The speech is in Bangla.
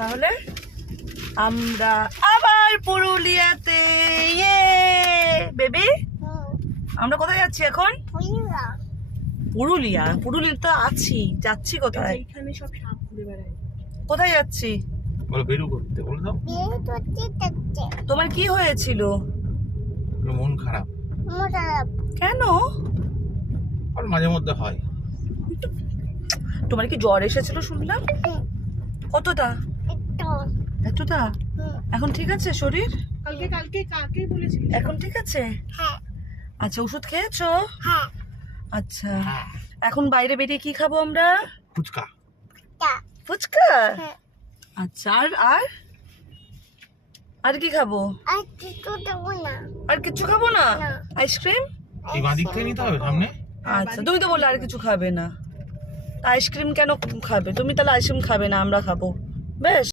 তাহলে আমরা আবার পুরুলিয়াতে। ইয়ে বেবি, আমরা কোথায় যাচ্ছি এখন? পুরুলিয়া। পুরুলিয়া তো আছি, যাচ্ছি কোথায়? এখানে সব সাপ ঘুরে বেড়ায়। কোথায় যাচ্ছি? বলো বেরু করতে বলে দাও। তোমার কি হয়েছিল? মন খারাপ। কেন? আর মাঝে মধ্যে হয়। তোমার কি জ্বর এসেছিল শুনলাম? কতটা? এতটা? এখন ঠিক আছে শরীর? কালকে কাকে বলেছিলি? এখন ঠিক আছে? আচ্ছা, ওষুধ খেয়েছো? আচ্ছা, এখন বাইরে বেরিয়ে কি খাবো আমরা? ফুচকা। ফুচকা? আচ্ছা, আর আর আর কি খাবো? আর কিছু খাবো না? আইসক্রিম? এই বাঁ দিক থেকে নিতে হবে সামনে। আচ্ছা, তুমি তো বললে আর কিছু খাবে না। আইসক্রিম কেন খাবে তুমি? তাহলে আইসক্রিম খাবে না, আমরা খাবো। বেশ।